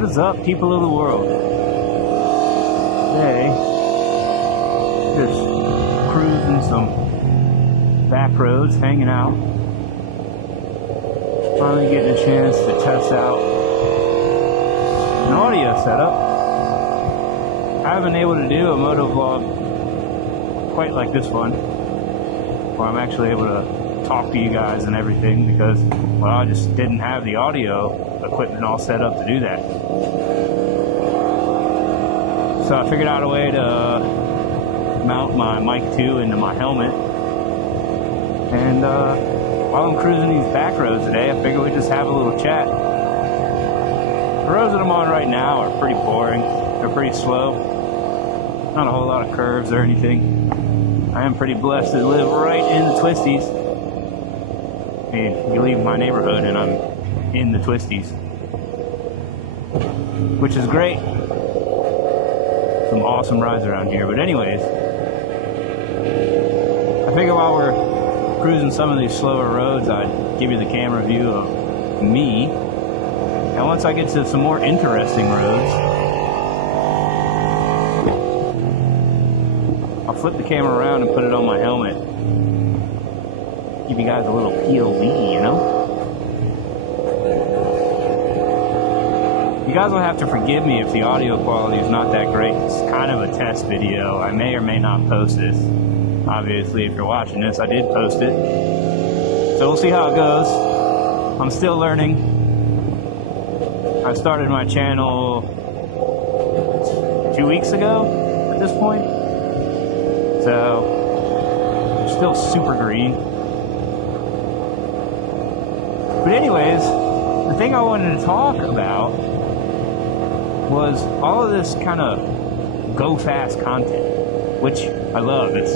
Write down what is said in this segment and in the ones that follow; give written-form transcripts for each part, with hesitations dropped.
What is up, people of the world? Today, just cruising some back roads, hanging out. Finally getting a chance to test out an audio setup. I haven't been able to do a motovlog quite like this one, where I'm actually able to talk to you guys and everything, because, well, I just didn't have the audio equipment all set up to do that. So I figured out a way to mount my mic 2 into my helmet, and while I'm cruising these back roads today, I figured we'd just have a little chat. The roads that I'm on right now are pretty boring. They're pretty slow. Not a whole lot of curves or anything. I am pretty blessed to live right in the twisties. I mean, you leave my neighborhood and I'm in the twisties, which is great. Some awesome rides around here. But anyways, I figure while we're cruising some of these slower roads, I'd give you the camera view of me. And once I get to some more interesting roads, I'll flip the camera around and put it on my helmet. Give you guys a little POV, you know? You guys will have to forgive me if the audio quality is not that great. It's kind of a test video. I may or may not post this. Obviously, if you're watching this, I did post it. So we'll see how it goes. I'm still learning. I started my channel 2 weeks ago at this point. So, I'm still super green. But anyways, the thing I wanted to talk about was all of this kind of go fast content, which I love. It's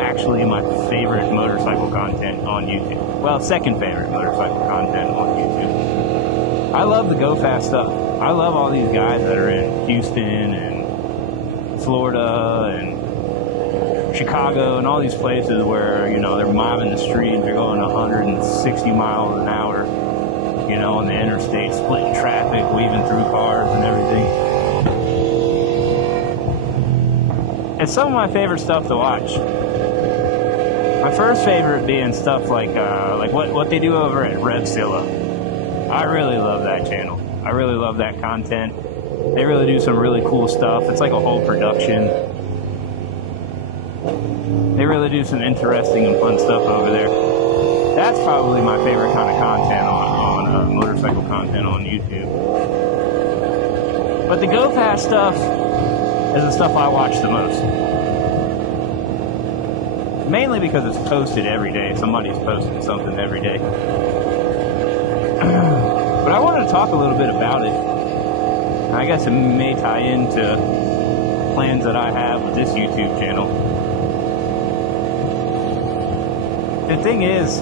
actually my favorite motorcycle content on YouTube. Well, second favorite motorcycle content on YouTube. I love the go fast stuff. I love all these guys that are in Houston and Florida and Chicago and all these places where, you know, they're mobbing the street, they're going 160 miles an hour, you know, on the interstate, splitting traffic, weaving through cars and everything. It's some of my favorite stuff to watch. My first favorite being stuff like what they do over at Revzilla. I really love that channel. I really love that content. They really do some really cool stuff. It's like a whole production. They really do some interesting and fun stuff over there. That's probably my favorite kind of content on motorcycle content on YouTube. But the go fast stuff is the stuff I watch the most. Mainly because it's posted every day. Somebody's posting something every day. But I wanted to talk a little bit about it. I guess it may tie into plans that I have with this YouTube channel. The thing is,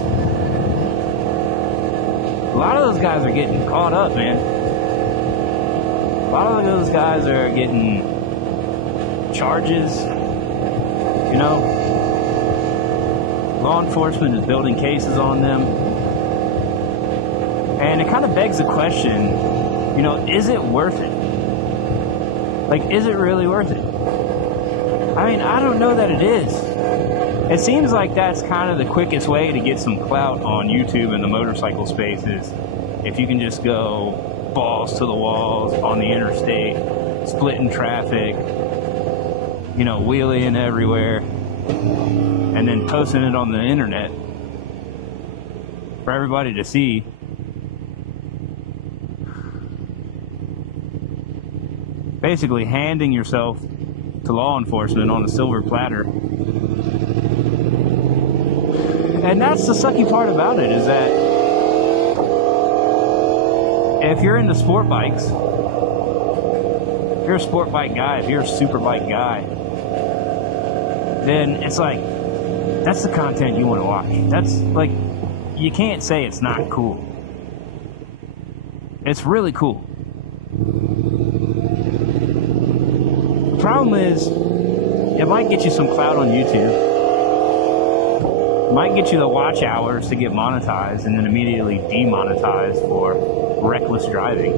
a lot of those guys are getting caught up, man. A lot of those guys are getting charges, you know. Law enforcement is building cases on them. And it kind of begs the question, you know, is it worth it? Like, is it really worth it? I mean, I don't know that it is. It seems like that's kind of the quickest way to get some clout on YouTube in the motorcycle spaces. If you can just go balls to the walls on the interstate, splitting traffic, you know, wheeling everywhere, and then posting it on the internet for everybody to see. Basically handing yourself to law enforcement on a silver platter. And that's the sucky part about it, is that if you're into sport bikes, if you're a sport bike guy, if you're a super bike guy, then it's like, that's the content you want to watch. That's like, you can't say it's not cool. It's really cool. The problem is, it might get you some clout on YouTube. It might get you the watch hours to get monetized and then immediately demonetized for reckless driving.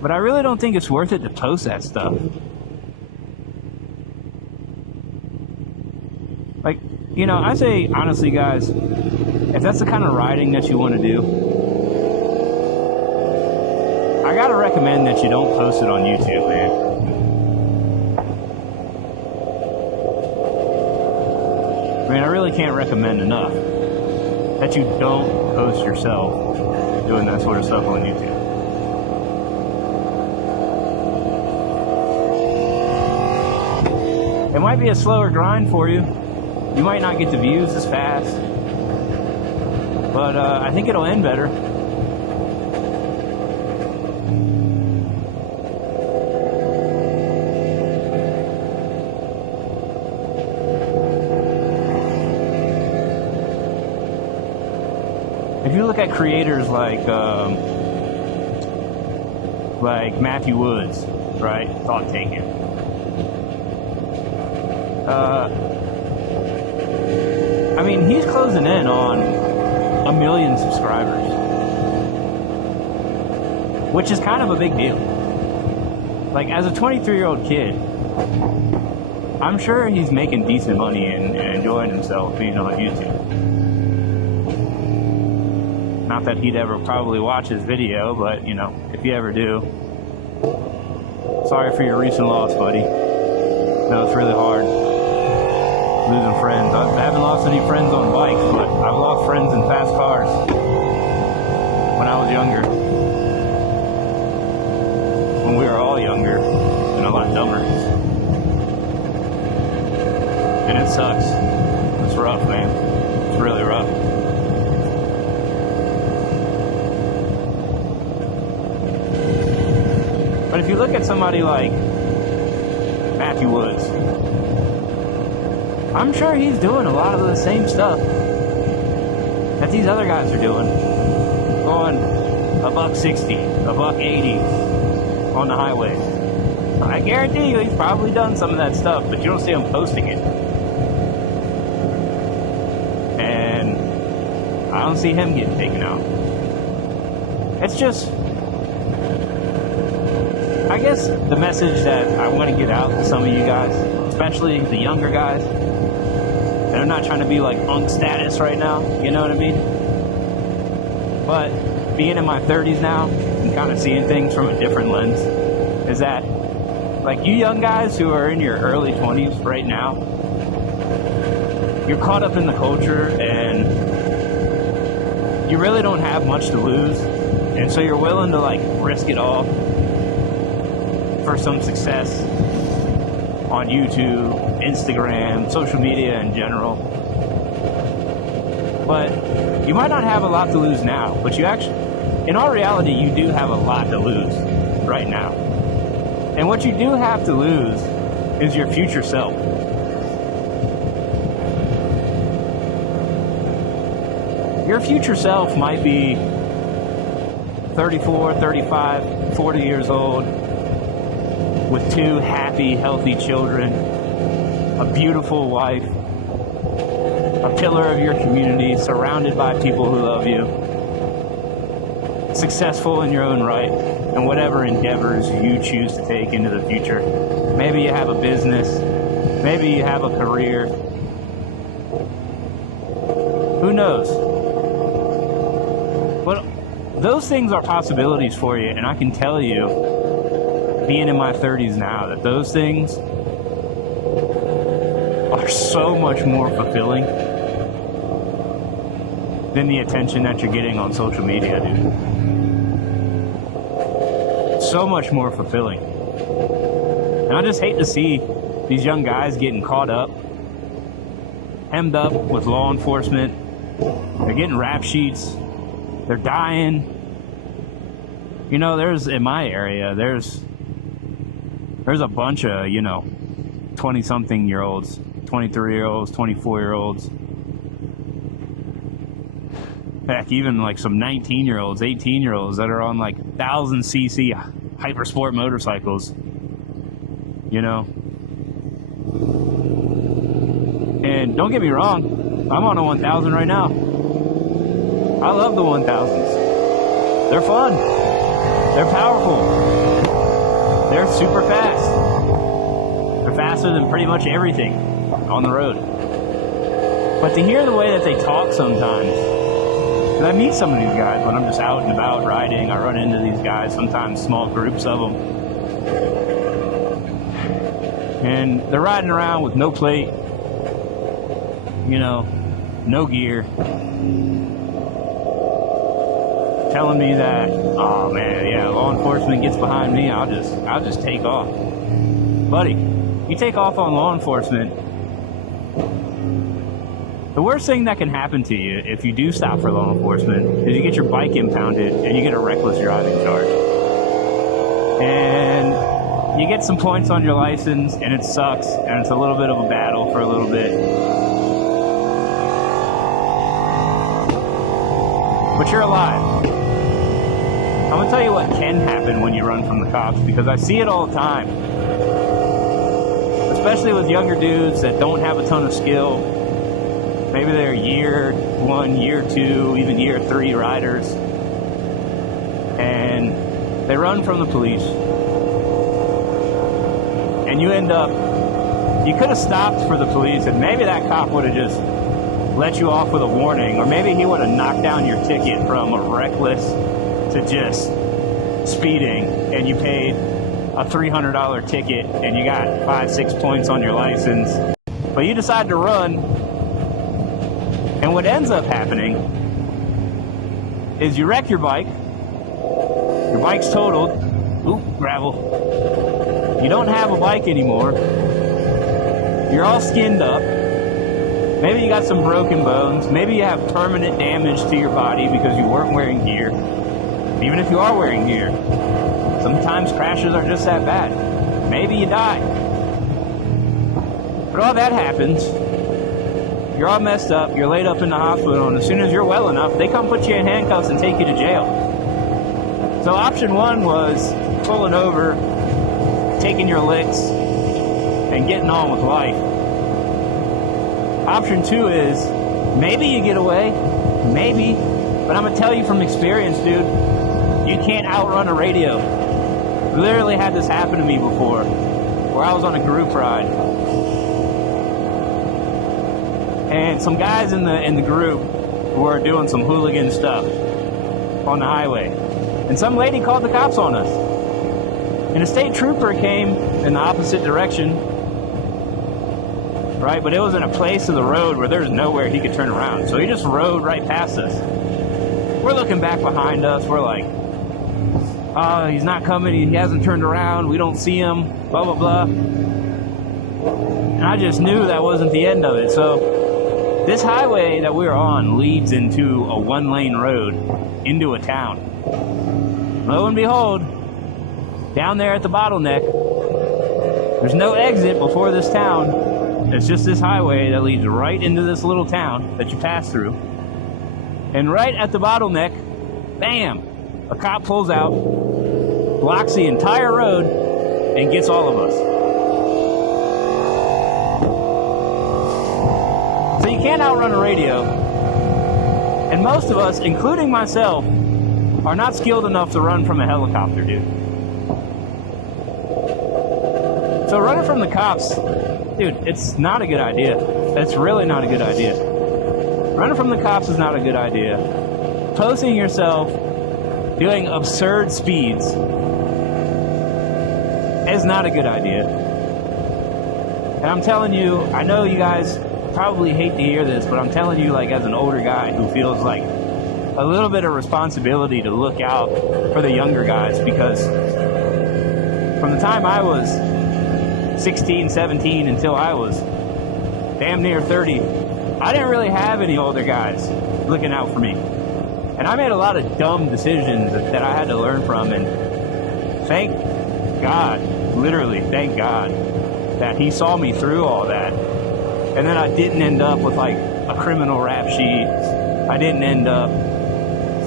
But I really don't think it's worth it to post that stuff. Like, you know, I say honestly, guys, if that's the kind of riding that you want to do, I gotta recommend that you don't post it on YouTube, man. I mean, I really can't recommend enough that you don't post yourself doing that sort of stuff on YouTube. It might be a slower grind for you. You might not get the views as fast, but I think it'll end better. If you look at creators like Matthew Woods, right? Thought Taken. I mean, he's closing in on 1 million subscribers, which is kind of a big deal. Like, as a 23-year-old kid, I'm sure he's making decent money and enjoying himself being on YouTube. Not that he'd ever probably watch his video, but, you know, if you ever do, sorry for your recent loss, buddy. No, it's really hard losing friends. I haven't lost any friends on bikes, but I've lost friends in fast cars when I was younger. When we were all younger and a lot dumber. And it sucks. It's rough, man. It's really rough. But if you look at somebody like Matthew Woods, I'm sure he's doing a lot of the same stuff that these other guys are doing. Going $160, $180 on the highway. I guarantee you he's probably done some of that stuff, but you don't see him posting it. And I don't see him getting taken out. It's just, I guess the message that I want to get out to some of you guys, especially the younger guys, and I'm not trying to be like punk status right now, you know what I mean? But being in my 30s now and kind of seeing things from a different lens is that, like, you young guys who are in your early 20s right now, you're caught up in the culture and you really don't have much to lose, and so you're willing to like risk it all for some success on YouTube, Instagram, social media in general. But you might not have a lot to lose now, but you actually, in all reality, you do have a lot to lose right now. And what you do have to lose is your future self. Your future self might be 34, 35, 40 years old, with 2 happy, healthy children, a beautiful wife, a pillar of your community, surrounded by people who love you, successful in your own right, and whatever endeavors you choose to take into the future. Maybe you have a business, maybe you have a career. Who knows? But those things are possibilities for you, and I can tell you, being in my 30s now, that those things are so much more fulfilling than the attention that you're getting on social media, dude. So much more fulfilling. And I just hate to see these young guys getting caught up, hemmed up with law enforcement. They're getting rap sheets. They're dying. You know, in my area, there's a bunch of, 20-something-year-olds, 23-year-olds, 24-year-olds. Heck, even like some 19-year-olds, 18-year-olds that are on like 1,000cc hypersport motorcycles, And don't get me wrong, I'm on a 1,000 right now. I love the 1,000s. They're fun. They're powerful. they're super fast. They're faster than pretty much everything on the road. But to hear the way that they talk sometimes, and I meet some of these guys when I'm just out and about riding, I run into these guys, sometimes small groups of them. And they're riding around with no plate, you know, no gear, telling me that, oh man, yeah, law enforcement gets behind me, I'll just take off. Buddy, you take off on law enforcement, the worst thing that can happen to you if you do stop for law enforcement is you get your bike impounded and you get a reckless driving charge. And you get some points on your license and it sucks and it's a little bit of a battle for a little bit. But you're alive. I'm gonna tell you what can happen when you run from the cops, because I see it all the time. Especially with younger dudes that don't have a ton of skill. Maybe they're year 1, year 2, even year 3 riders. And they run from the police. And you end up, you could have stopped for the police and maybe that cop would have just let you off with a warning, or maybe he would have knocked down your ticket from a reckless to just speeding, and you paid a $300 ticket and you got 5-6 points on your license. But you decide to run, and what ends up happening is you wreck your bike's totaled, oop, gravel. You don't have a bike anymore. You're all skinned up. Maybe you got some broken bones. Maybe you have permanent damage to your body because you weren't wearing gear. Even if you are wearing gear, sometimes crashes are just that bad. Maybe you die. But all that happens, you're all messed up, you're laid up in the hospital, and as soon as you're well enough, they come put you in handcuffs and take you to jail. So option 1 was pulling over, taking your licks, and getting on with life. Option 2 is, maybe you get away, maybe, but I'm gonna tell you from experience, dude, you can't outrun a radio. Literally had this happen to me before, where I was on a group ride, and some guys in the group were doing some hooligan stuff on the highway, and some lady called the cops on us, and a state trooper came in the opposite direction, right? But it was in a place of the road where there's nowhere he could turn around, so he just rode right past us. We're looking back behind us, we're like, he's not coming, he hasn't turned around, we don't see him, blah blah blah. And I just knew that wasn't the end of it. So this highway that we're on leads into a 1-lane road into a town. Lo and behold, down there at the bottleneck, there's no exit before this town. It's just this highway that leads right into this little town that you pass through. And right at the bottleneck, bam, a cop pulls out, blocks the entire road, and gets all of us. So you can't outrun a radio. And most of us, including myself, are not skilled enough to run from a helicopter, dude. So running from the cops, dude, it's not a good idea. It's really not a good idea. Running from the cops is not a good idea. Posting yourself doing absurd speeds is not a good idea. And I'm telling you, I know you guys probably hate to hear this, but I'm telling you, like, as an older guy who feels like a little bit of responsibility to look out for the younger guys, because from the time I was 16, 17 until I was damn near 30, I didn't really have any older guys looking out for me. And I made a lot of dumb decisions that I had to learn from, and thank God, literally thank God, that he saw me through all that. And then I didn't end up with like a criminal rap sheet. I didn't end up,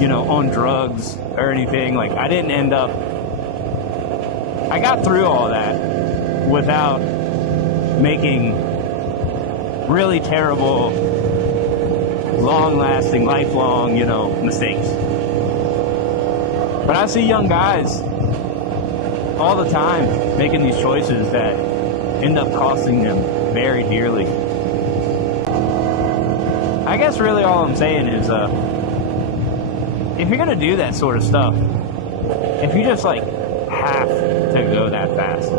you know, on drugs or anything. Like, I didn't end up, I got through all that without making really terrible, long-lasting, lifelong, you know, mistakes. But I see young guys all the time making these choices that end up costing them very dearly. I guess really all I'm saying is, if you're gonna do that sort of stuff, if you just like have to go that fast,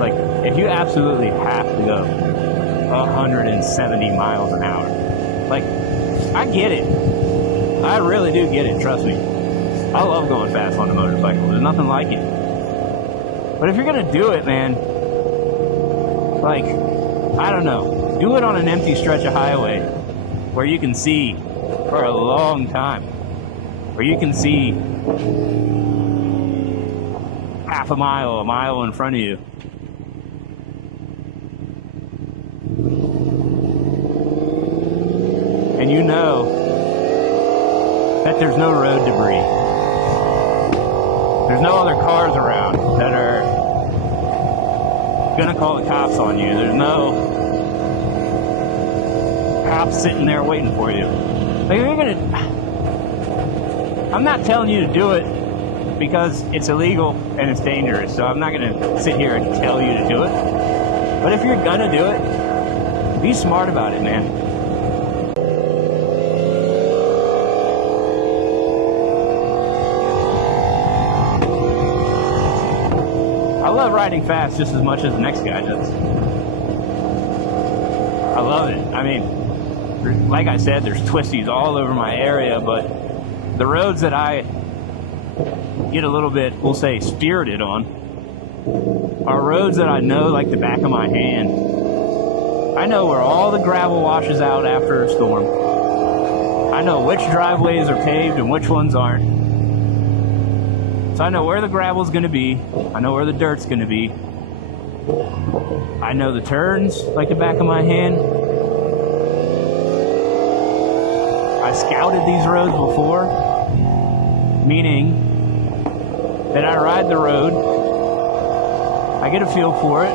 like if you absolutely have to go 170 miles an hour, like I get it. I really do get it, trust me. I love going fast on a motorcycle. There's nothing like it. But if you're gonna do it, man, like, I don't know, do it on an empty stretch of highway where you can see for a long time, where you can see half a mile in front of you. And you know that there's no road debris. There's no other cars around that are gonna call the cops on you. There's no cops sitting there waiting for you. Like, you're gonna, I'm not telling you to do it because it's illegal and it's dangerous, so I'm not gonna sit here and tell you to do it. But if you're gonna do it, be smart about it, man. I love riding fast just as much as the next guy does. I love it. I mean, like I said, there's twisties all over my area, but the roads that I get a little bit, we'll say, spirited on are roads that I know like the back of my hand. I know where all the gravel washes out after a storm. I know which driveways are paved and which ones aren't. So I know where the gravel's gonna be. I know where the dirt's gonna be. I know the turns like the back of my hand. I scouted these roads before, meaning that I ride the road, I get a feel for it,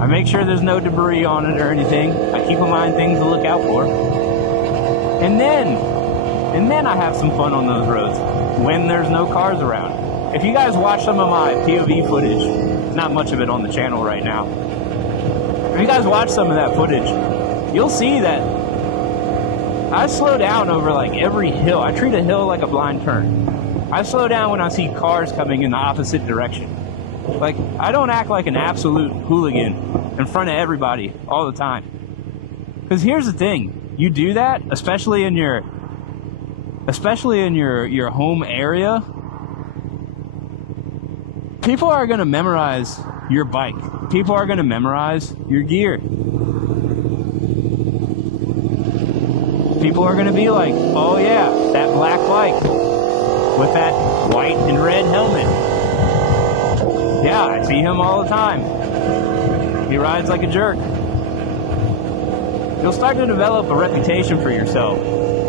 I make sure there's no debris on it or anything, I keep in mind things to look out for, and then I have some fun on those roads when there's no cars around. If you guys watch some of my POV footage, not much of it on the channel right now, if you guys watch some of that footage, you'll see that I slow down over like every hill. I treat a hill like a blind turn. I slow down when I see cars coming in the opposite direction. Like, I don't act like an absolute hooligan in front of everybody all the time. Because here's the thing, you do that, especially in your home area, people are going to memorize your bike. People are going to memorize your gear. People are going to be like, oh yeah, that black bike with that white and red helmet. Yeah, I see him all the time. He rides like a jerk. You'll start to develop a reputation for yourself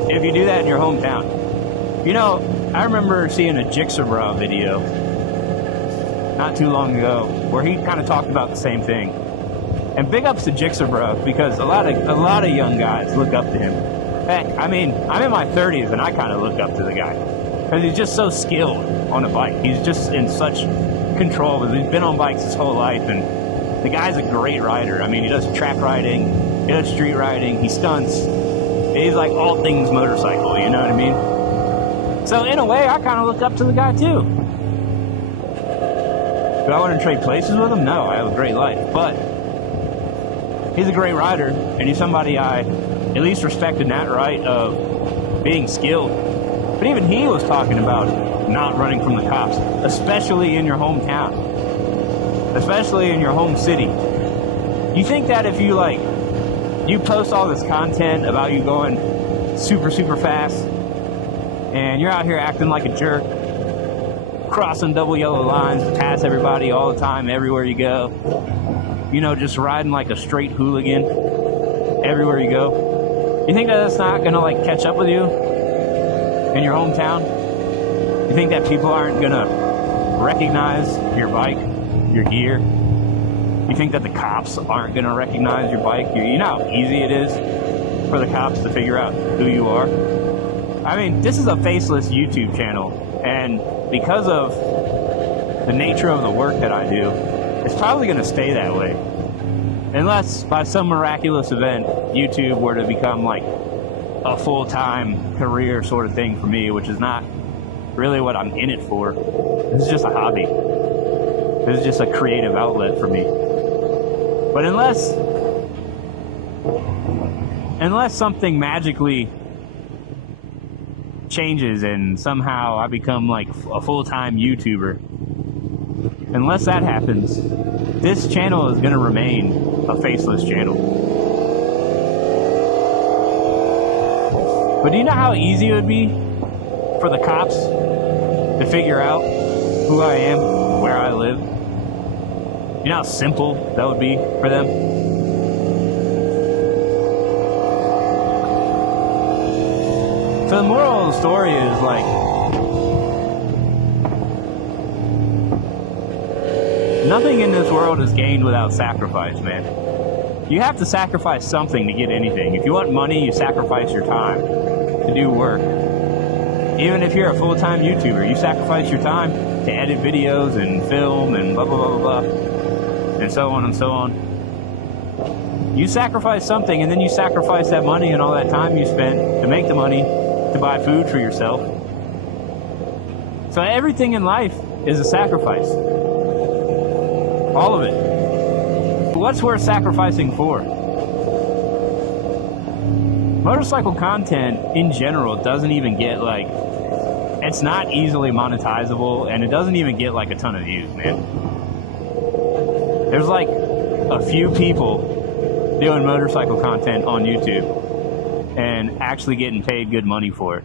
if you do that in your hometown. You know, I remember seeing a Jigsaw video not too long ago where he kind of talked about the same thing. And big ups to Jigsaw because a lot of young guys look up to him. Heck, I mean, I'm in my 30s and I kind of look up to the guy because he's just so skilled on a bike. He's just in such control because he's been on bikes his whole life, and the guy's a great rider. I mean, he does track riding, he does street riding, he stunts. He's like all things motorcycle, you know what I mean? So in a way, I kind of look up to the guy too. Do I want to trade places with him? No, I have a great life, but he's a great rider, and he's somebody I at least respect in that right of being skilled. But even he was talking about not running from the cops, especially in your hometown, especially in your home city. You think that if you you post all this content about you going super, super fast, and you're out here acting like a jerk, crossing double yellow lines to pass everybody all the time, everywhere you go, you know, just riding like a straight hooligan everywhere you go. You think that that's not gonna catch up with you in your hometown? You think that people aren't gonna recognize your bike, your gear? You think that the cops aren't gonna recognize your bike? You know how easy it is for the cops to figure out who you are? I mean, this is a faceless YouTube channel. And because of the nature of the work that I do, it's probably going to stay that way. Unless by some miraculous event, YouTube were to become like a full-time career sort of thing for me, which is not really what I'm in it for. This is just a hobby. This is just a creative outlet for me. But unless something magically changes and somehow I become like a full-time YouTuber, unless that happens, this channel is going to remain a faceless channel. But do you know how easy it would be for the cops to figure out who I am, where I live? You know how simple that would be for them? So the moral of the story is like, nothing in this world is gained without sacrifice, man. You have to sacrifice something to get anything. If you want money, you sacrifice your time to do work. Even if you're a full-time YouTuber, you sacrifice your time to edit videos and film and blah, blah, blah, blah, blah, and so on and so on. You sacrifice something, and then you sacrifice that money and all that time you spent to make the money to buy food for yourself. So everything in life is a sacrifice. All of it. What's worth sacrificing for? Motorcycle content in general doesn't even get like, it's not easily monetizable, and it doesn't even get like a ton of views, man. There's like a few people doing motorcycle content on YouTube and actually getting paid good money for it.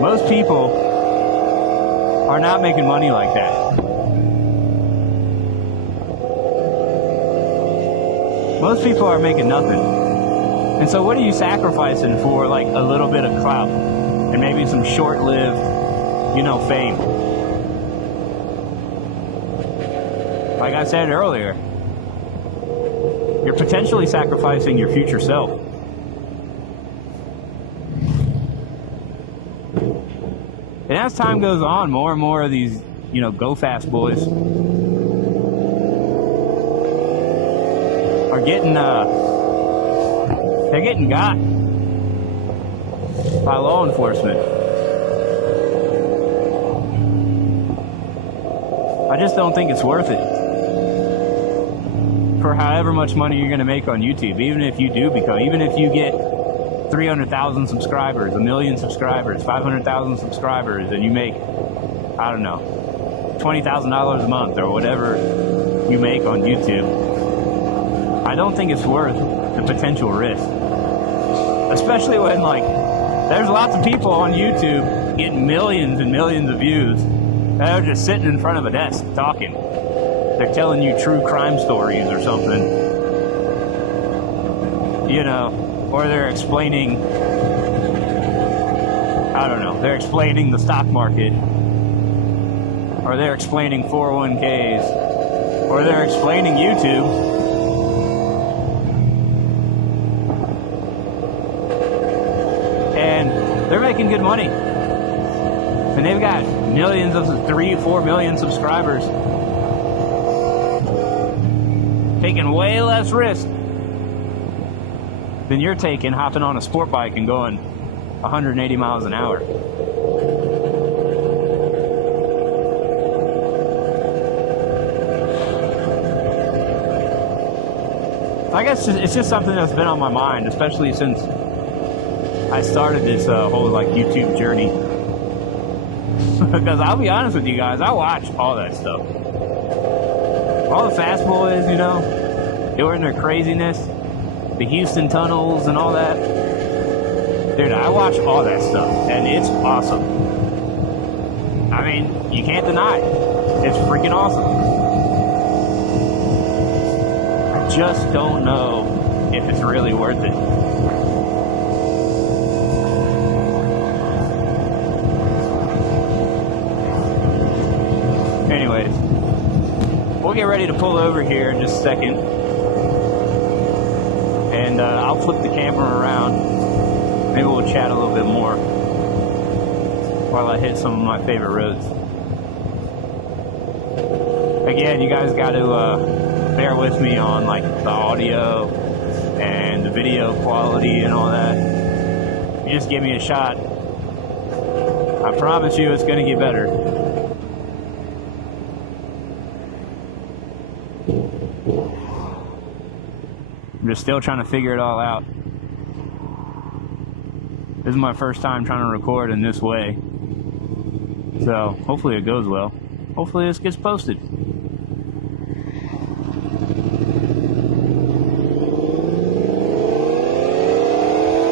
Most people are not making money like that. Most people are making nothing. And so what are you sacrificing for like a little bit of clout and maybe some short-lived, fame? Like I said earlier, you're potentially sacrificing your future self. And as time goes on, more and more of these, go fast boys are getting, they're getting got by law enforcement. I just don't think it's worth it for however much money you're going to make on YouTube. Even if you get 300,000 subscribers, 1 million subscribers, 500,000 subscribers, and you make, I don't know, $20,000 a month or whatever you make on YouTube, I don't think it's worth the potential risk. Especially when, like, there's lots of people on YouTube getting millions and millions of views that are just sitting in front of a desk talking. They're telling you true crime stories or something. Or they're explaining, I don't know, they're explaining the stock market, or they're explaining 401ks, or they're explaining YouTube. And they're making good money. And they've got millions of 3-4 million subscribers, taking way less risk than you're taking hopping on a sport bike and going 180 miles an hour. I guess it's just something that's been on my mind, especially since I started this whole YouTube journey. Because I'll be honest with you guys, I watch all that stuff. All the fast boys, doing their craziness, the Houston tunnels and all that. Dude, I watch all that stuff, and it's awesome. I mean, you can't deny it. It's freaking awesome. I just don't know if it's really worth it. Anyways, we'll get ready to pull over here in just a second. and I'll flip the camera around. Maybe we'll chat a little bit more while I hit some of my favorite roads. Again, you guys got to bear with me on like the audio and the video quality and all that. You just give me a shot. I promise you it's going to get better. I'm just still trying to figure it all out. This is my first time trying to record in this way. So hopefully it goes well. Hopefully this gets posted.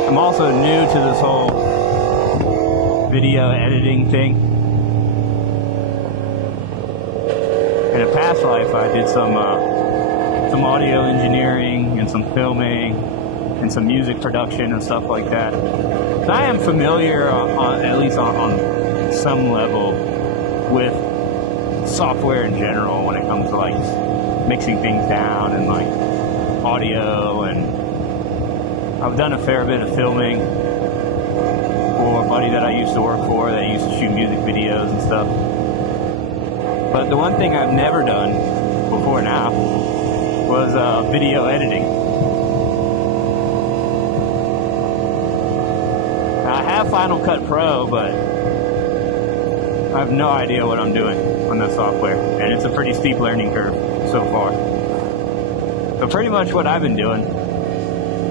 I'm also new to this whole video editing thing. In a past life I did some audio engineering and some filming and some music production and stuff like that. So I am familiar, at least on some level, with software in general when it comes to like mixing things down and like audio, and I've done a fair bit of filming for a buddy that I used to work for that used to shoot music videos and stuff. But the one thing I've never done before now was video editing. Now, I have Final Cut Pro, but I have no idea what I'm doing on that software, and it's a pretty steep learning curve so far. So pretty much what I've been doing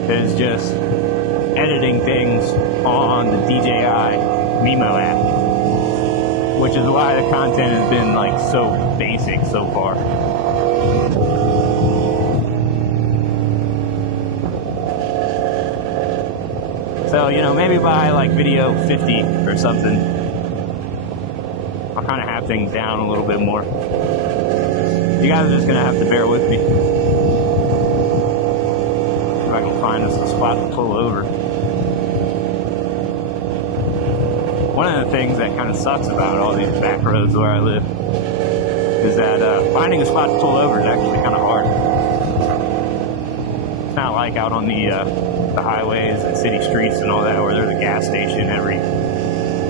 is just editing things on the DJI Mimo app, which is why the content has been like so basic so far. So, you know, maybe by like video 50 or something, I'll kind of have things down a little bit more. You guys are just going to have to bear with me. If I can find us a spot to pull over. One of the things that kind of sucks about all these back roads where I live is that finding a spot to pull over is actually kind of hard. It's not like out on the highways and city streets and all that where there's a gas station every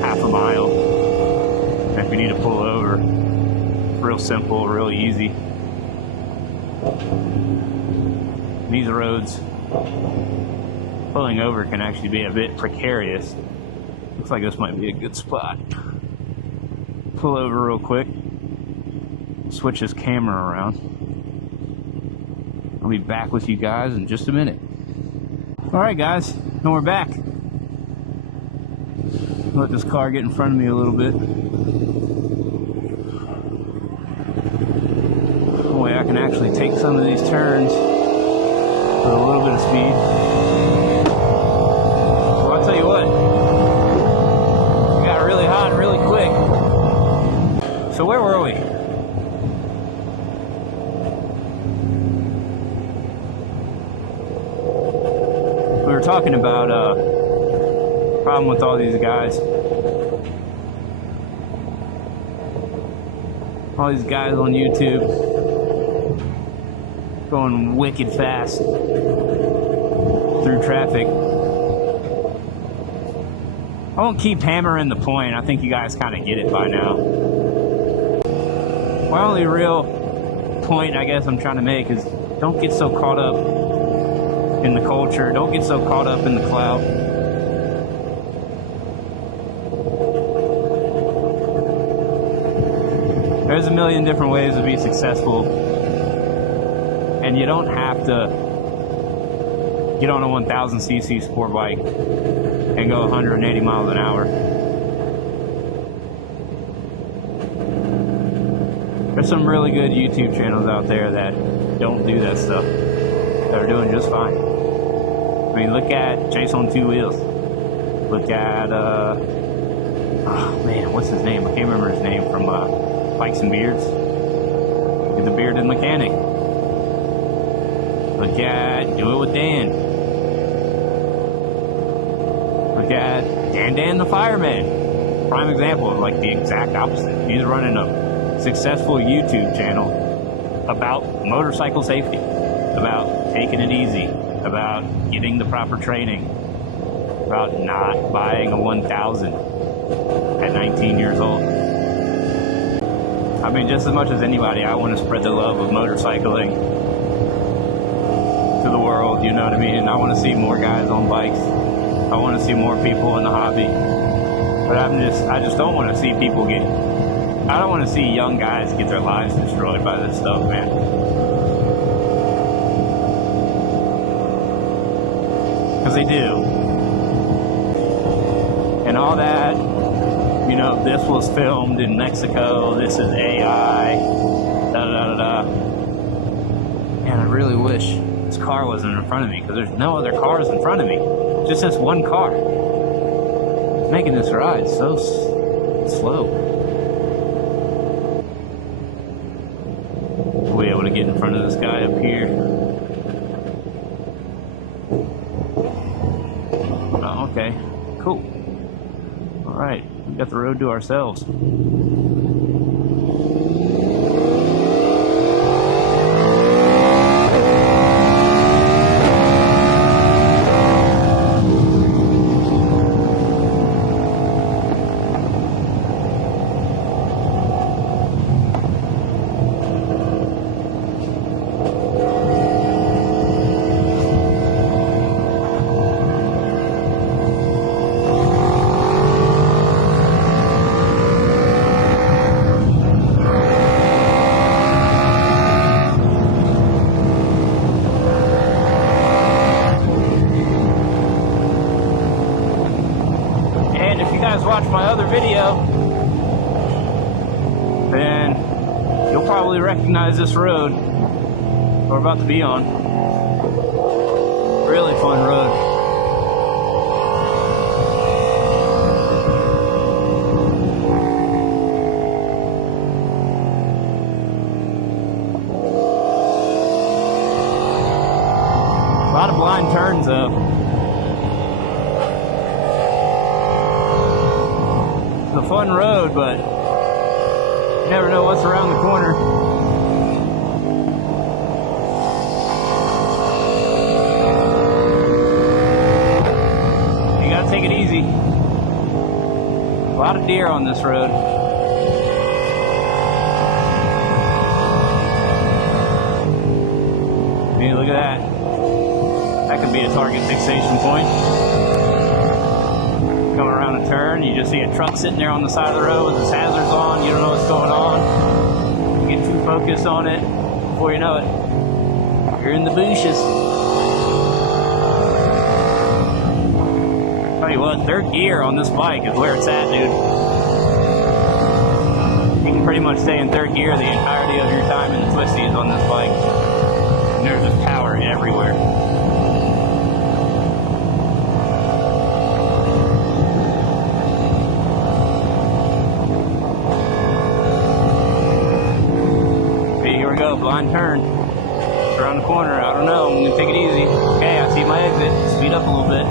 half a mile. And if you need to pull over, it's real simple, real easy. These roads, pulling over can actually be a bit precarious. Looks like this might be a good spot. Pull over real quick. Switch this camera around. I'll be back with you guys in just a minute. Alright guys, and we're back. Let this car get in front of me a little bit. That way I can actually take some of these turns with a little bit of speed. So I'll tell you what, it got really hot really quick. So where were we? We were talking about problem with all these guys. All these guys on YouTube going wicked fast through traffic. I won't keep hammering the point. I think you guys kind of get it by now. My only real point I guess I'm trying to make is don't get so caught up in the culture. Don't get so caught up in the clout. There's a million different ways to be successful, and you don't have to get on a 1000cc sport bike and go 180 miles an hour. There's some really good YouTube channels out there that don't do that stuff, that are doing just fine. I mean, look at Chase on Two Wheels. Look at, oh man, what's his name? I can't remember his name, from Bikes and Beards. He's a bearded mechanic. Look at Do It With Dan. Look at Dan the Fireman. Prime example of like the exact opposite. He's running a successful YouTube channel about motorcycle safety, about taking it easy, about getting the proper training, about not buying a 1000 at 19 years old. I mean, just as much as anybody, I want to spread the love of motorcycling to the world, you know what I mean? And I want to see more guys on bikes. I want to see more people in the hobby. But I just don't want to see people I don't want to see young guys get their lives destroyed by this stuff, man. Because they do. And all that, you know, this was filmed in Mexico, this is AI, da-da-da-da-da. Man, I really wish this car wasn't in front of me, because there's no other cars in front of me. Just this one car. It's making this ride so slow. We'll be able to get in front of this guy up here. Oh, okay. Cool. Alright, we got the road to ourselves. Watch my other video, then you'll probably recognize this road we're about to be on. Really fun road. A lot of blind turns though. It's a fun road, but you never know what's around the corner. You gotta take it easy. A lot of deer on this road. I mean, look at that. That could be a target fixation point. Coming around a turn, you just see a truck sitting there on the side of the road with its hazards on. You don't know what's going on. You get too focused on it, before you know it, you're in the bushes. Tell you what, third gear on this bike is where it's at, dude. You can pretty much stay in third gear the entirety of your time in the twisties on this bike. And there's just power everywhere. Blind turn. It's around the corner. I don't know. I'm gonna take it easy. Okay, I see my exit. Speed up a little bit.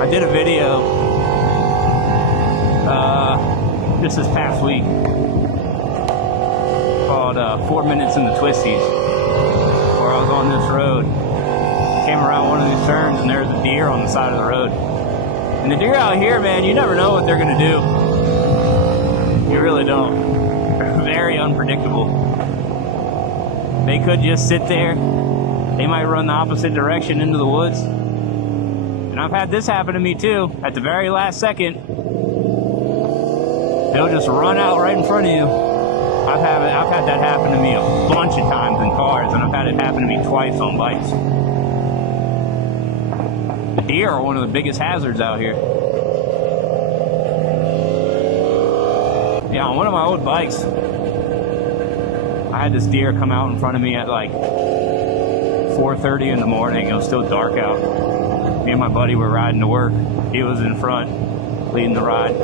I did a video just this past week called 4 Minutes in the Twisties, where I was on this road. Came around one of these turns and there's a deer on the side of the road. And the deer out here, man, you never know what they're gonna do. You really don't. They're very unpredictable. They could just sit there. They might run the opposite direction into the woods. And I've had this happen to me too. At the very last second, they'll just run out right in front of you. I've had that happen to me a bunch of times in cars, and I've had it happen to me twice on bikes. Deer are one of the biggest hazards out here. Yeah, on one of my old bikes, I had this deer come out in front of me at like 4:30 in the morning. It was still dark out. Me and my buddy were riding to work. He was in front, leading the ride.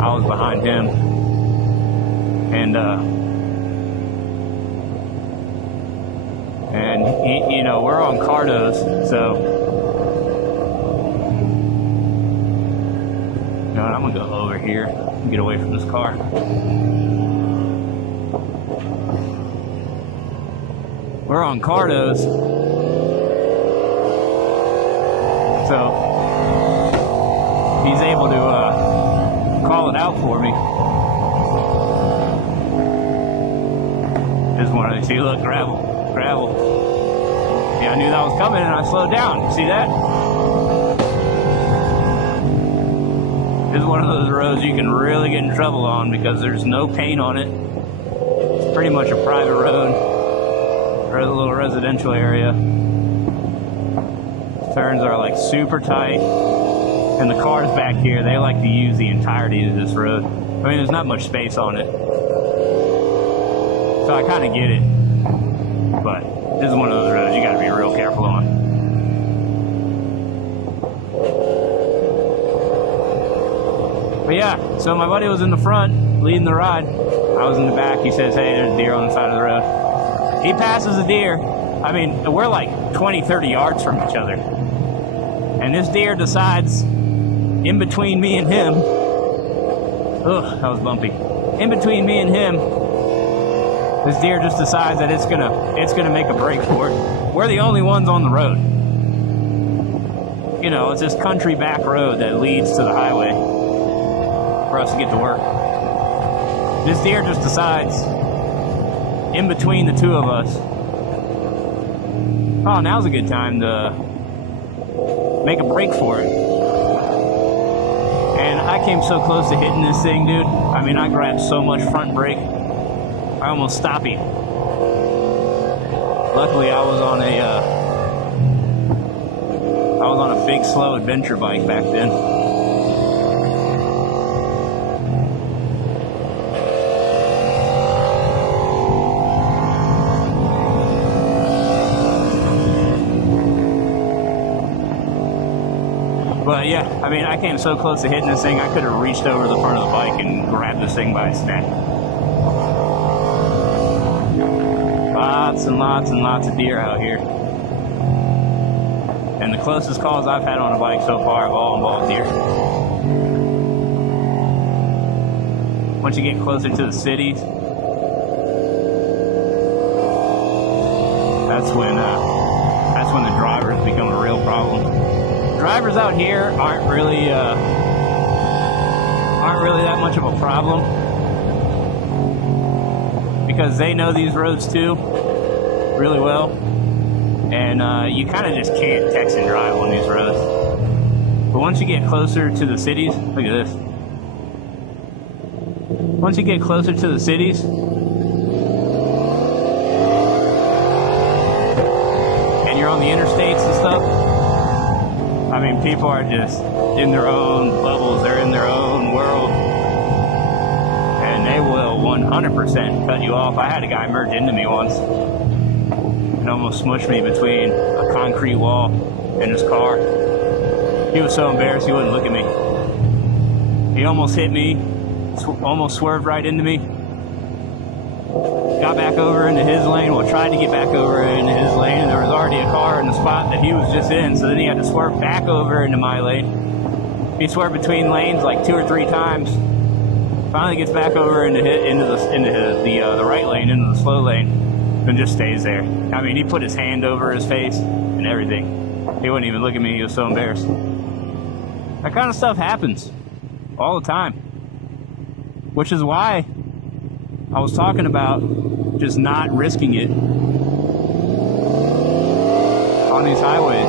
I was behind him. And he, you know, we're on Cardos, so I'm gonna go over here. Get away from this car. We're on Cardos. So he's able to call it out for me. Just wanted to see, look, gravel. Yeah, I knew that was coming and I slowed down. See that? This is one of those roads you can really get in trouble on because there's no paint on it. It's pretty much a private road or a little residential area. Turns are like super tight, and the cars back here, they like to use the entirety of this road. I mean, there's not much space on it, so I kind of get it, but this is one of those roads you got to be real careful on. But yeah, so my buddy was in the front leading the ride. I was in the back. He says, hey, there's a deer on the side of the road. He passes a deer. I mean, we're like 20, 30 yards from each other. And this deer decides, in between me and him, ugh, that was bumpy. In between me and him, this deer just decides that it's gonna make a break for it. We're the only ones on the road. You know, it's this country back road that leads to the highway for us to get to work. This deer just decides, in between the two of us, oh, now's a good time to make a break for it. And I came so close to hitting this thing, dude. I mean, I grabbed so much front brake, I almost stopped him. Luckily, I was on a big, slow adventure bike back then. But yeah, I mean, I came so close to hitting this thing, I could have reached over the front of the bike and grabbed this thing by its neck. Lots and lots and lots of deer out here. And the closest calls I've had on a bike so far have all involved deer. Once you get closer to the cities, that's when the drivers become a real problem. Drivers out here aren't really that much of a problem because they know these roads too really well, and you kind of just can't text and drive on these roads. But once you get closer to the cities, look at this. Once you get closer to the cities, and you're on the interstates and stuff, I mean, people are just in their own bubbles, they're in their own world, and they will 100% cut you off. I had a guy merge into me once and almost smushed me between a concrete wall and his car. He was so embarrassed he wouldn't look at me. He almost hit me, almost swerved right into me, got back over into his lane, well, tried to get back over into his lane, and there was already a car in the spot that he was just in, so then he had to swerve back over into my lane. He swerved between lanes like 2 or 3 times, finally gets back over into the right lane, into the slow lane, and just stays there. I mean, he put his hand over his face and everything. He wouldn't even look at me, he was so embarrassed. That kind of stuff happens all the time, which is why I was talking about just not risking it on these highways.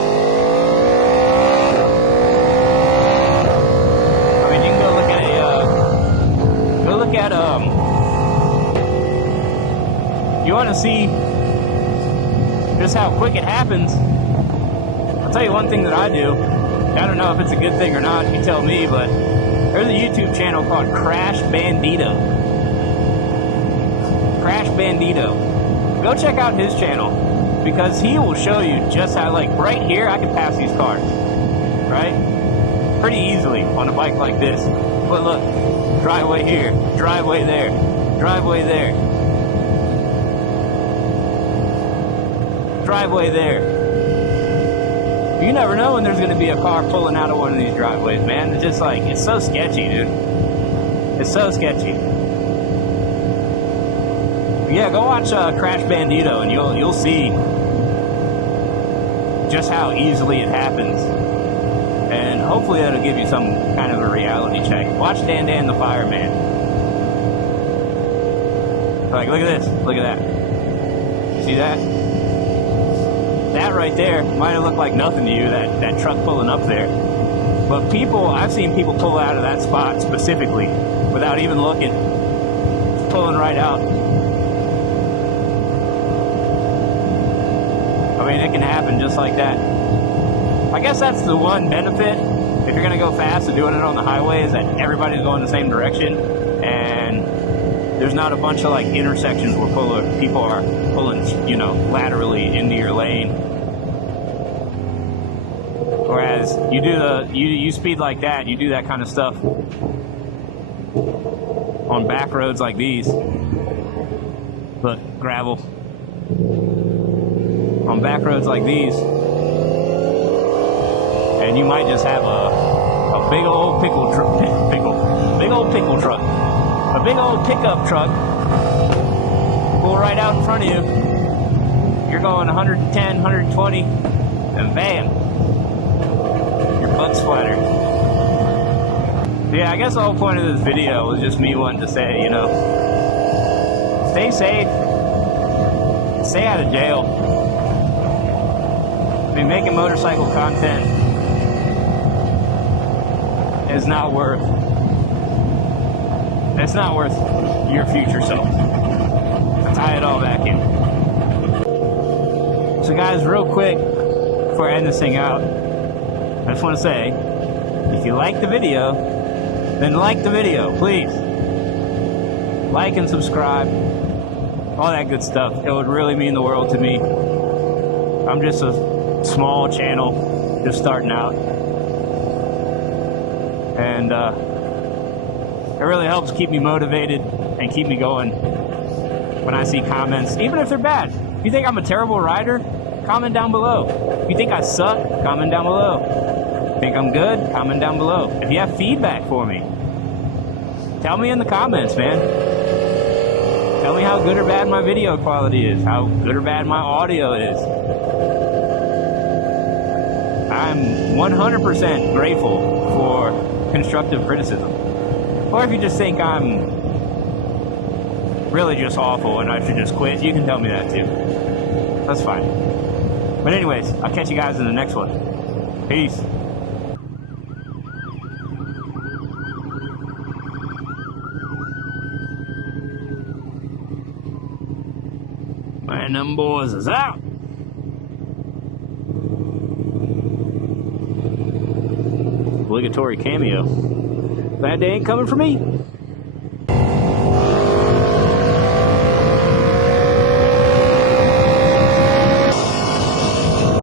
I mean, you can go look at you want to see just how quick it happens. I'll tell you one thing that I do. I don't know if it's a good thing or not, you tell me, but there's a YouTube channel called Crash Bandito. Crash Bandito. Go check out his channel because he will show you just how, like right here, I can pass these cars, right? Pretty easily on a bike like this. But look, driveway here, driveway there, driveway there, driveway there. You never know when there's going to be a car pulling out of one of these driveways, man. It's just like, it's so sketchy, dude. It's so sketchy. Yeah, go watch Crash Bandito, and you'll see just how easily it happens. And hopefully that'll give you some kind of a reality check. Watch Dan Dan the Fireman. Like, look at this. Look at that. See that? That right there might have looked like nothing to you, that truck pulling up there. But people, I've seen people pull out of that spot specifically without even looking. Pulling right out. I mean, it can happen just like that. I guess that's the one benefit, if you're going to go fast and doing it on the highway, is that everybody's going the same direction, and there's not a bunch of like intersections where people are pulling, you know, laterally into your lane. Whereas you speed like that, you do that kind of stuff on back roads like these. Look, gravel. On back roads like these, and you might just have a big old big old pickle truck, a big old pickup truck pull right out in front of you. You're going 110, 120, and bam, your butt splattered. Yeah, I guess the whole point of this video was just me wanting to say, you know, stay safe, stay out of jail. I mean, making motorcycle content is not worth, it's not worth your future self. I tie it all back in. So guys, real quick, before I end this thing out, I just want to say, if you like the video, then like the video, please. Like and subscribe, all that good stuff. It would really mean the world to me. I'm just a small channel, just starting out, and it really helps keep me motivated and keep me going when I see comments, even if they're bad. If you think I'm a terrible rider, comment down below. If you think I suck, comment down below. If you think I'm good, comment down below. If you have feedback for me, tell me in the comments, man. Tell me how good or bad my video quality is, how good or bad my audio is. I'm 100% grateful for constructive criticism. Or if you just think I'm really just awful and I should just quit, you can tell me that too. That's fine. But anyways, I'll catch you guys in the next one. Peace. Man, them boys is out. Obligatory cameo. That day ain't coming for me.